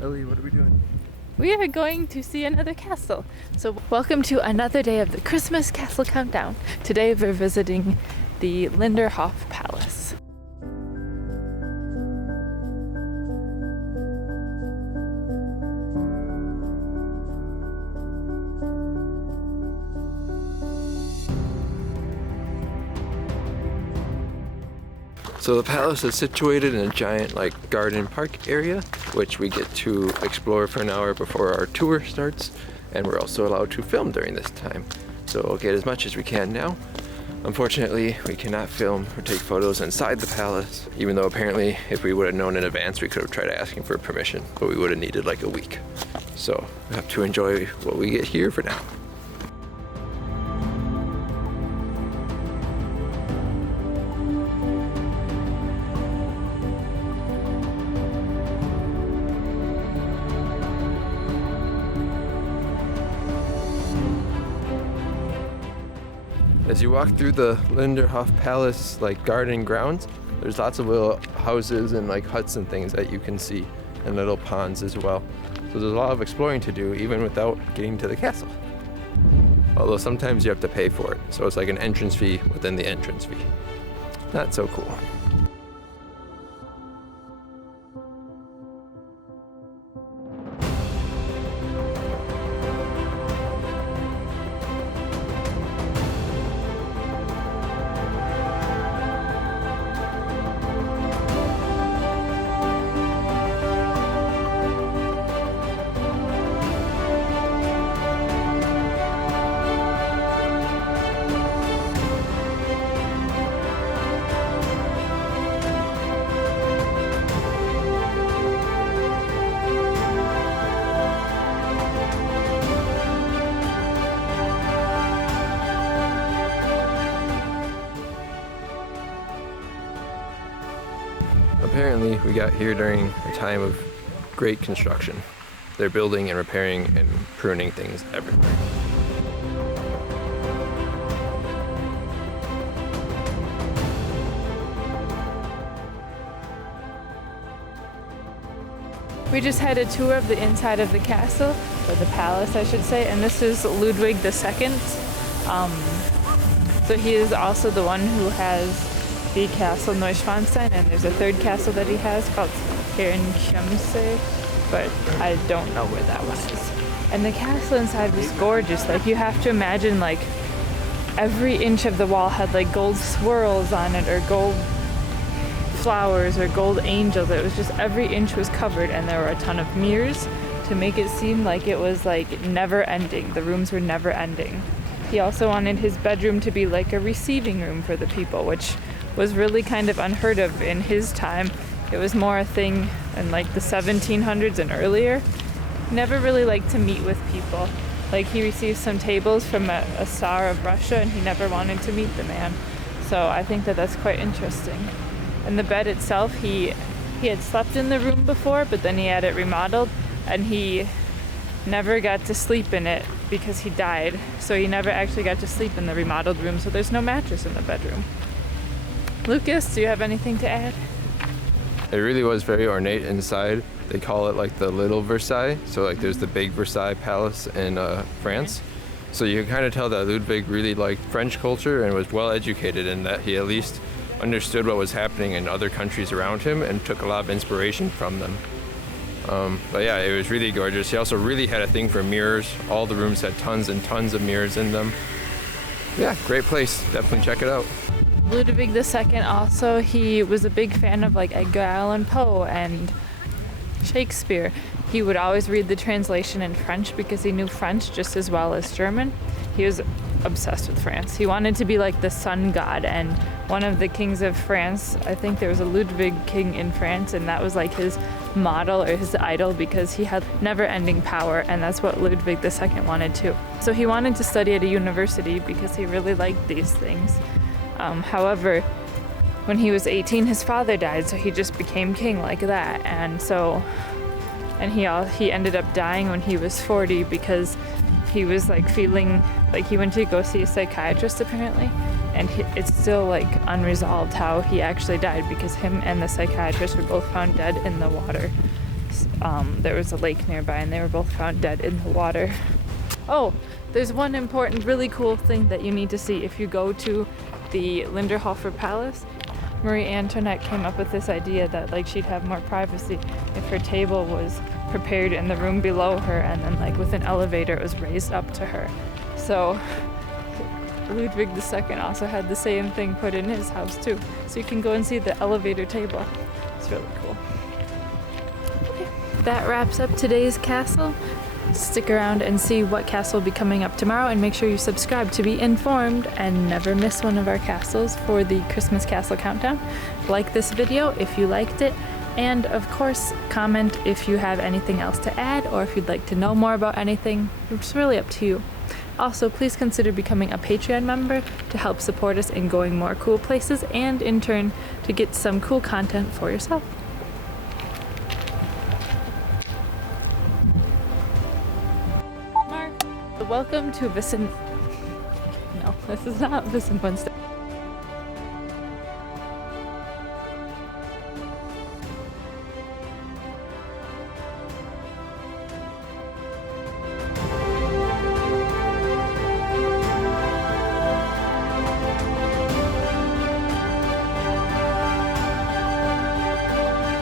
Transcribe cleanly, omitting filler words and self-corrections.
Ellie, what are we doing? We are going to see another castle. So welcome to another day of the Christmas Castle Countdown. Today we're visiting the Linderhof Palace. So the palace is situated in a giant garden park area, which we get to explore for an hour before our tour starts, and we're also allowed to film during this time. So we'll get as much as we can now. Unfortunately, we cannot film or take photos inside the palace, even though apparently if we would have known in advance, we could have tried asking for permission, but we would have needed a week. So we have to enjoy what we get here for now. As you walk through the Linderhof Palace garden grounds, there's lots of little houses and huts and things that you can see, and little ponds as well. So there's a lot of exploring to do even without getting to the castle. Although sometimes you have to pay for it, so it's like an entrance fee within the entrance fee. Not so cool. Apparently, we got here during a time of great construction. They're building and repairing and pruning things everywhere. We just had a tour of the inside of the castle, or the palace I should say, and this is Ludwig II. So he is also the one who has the castle Neuschwanstein, and there's a third castle that he has called Herrenchiemsee, but I don't know where that one is. And the castle inside was gorgeous. You have to imagine every inch of the wall had gold swirls on it, or gold flowers, or gold angels. It was just every inch was covered, and there were a ton of mirrors to make it seem like it was never ending. The rooms were never ending. He also wanted his bedroom to be like a receiving room for the people, which was really kind of unheard of in his time. It was more a thing in the 1700s and earlier. He never really liked to meet with people. He received some tables from a Tsar of Russia, and he never wanted to meet the man. So I think that that's quite interesting. And the bed itself, he had slept in the room before, but then he had it remodeled, and he never got to sleep in it because he died. So he never actually got to sleep in the remodeled room, so there's no mattress in the bedroom. Lucas, do you have anything to add? It really was very ornate inside. They call it the Little Versailles. So there's the big Versailles Palace in France. So you can kind of tell that Ludwig really liked French culture and was well educated, in that he at least understood what was happening in other countries around him and took a lot of inspiration from them. But yeah, it was really gorgeous. He also really had a thing for mirrors. All the rooms had tons and tons of mirrors in them. Yeah, great place. Definitely check it out. Ludwig II also, he was a big fan of Edgar Allan Poe and Shakespeare. He would always read the translation in French because he knew French just as well as German. He was obsessed with France. He wanted to be like the sun god, and one of the kings of France, I think there was a Ludwig king in France, and that was his model or his idol because he had never-ending power, and that's what Ludwig II wanted too. So he wanted to study at a university because he really liked these things. However, when he was 18, his father died, so he just became king like that. And he ended up dying when he was 40 because he was feeling he went to go see a psychiatrist apparently, and it's still unresolved how he actually died because him and the psychiatrist were both found dead in the water. there was a lake nearby, and they were both found dead in the water. Oh, there's one important, really cool thing that you need to see if you go to the Linderhof Palace. Marie Antoinette came up with this idea that like she'd have more privacy if her table was prepared in the room below her, and then like with an elevator it was raised up to her. So Ludwig II also had the same thing put in his house too. So you can go and see the elevator table. It's really cool. Okay, that wraps up today's castle. Stick around and see what castle will be coming up tomorrow, and make sure you subscribe to be informed and never miss one of our castles for the Christmas Castle Countdown. Like this video if you liked it, and of course comment if you have anything else to add or if you'd like to know more about anything. It's really up to you. Also, please consider becoming a Patreon member to help support us in going more cool places, and in turn to get some cool content for yourself. Welcome to No, this is not Venus and Neptune.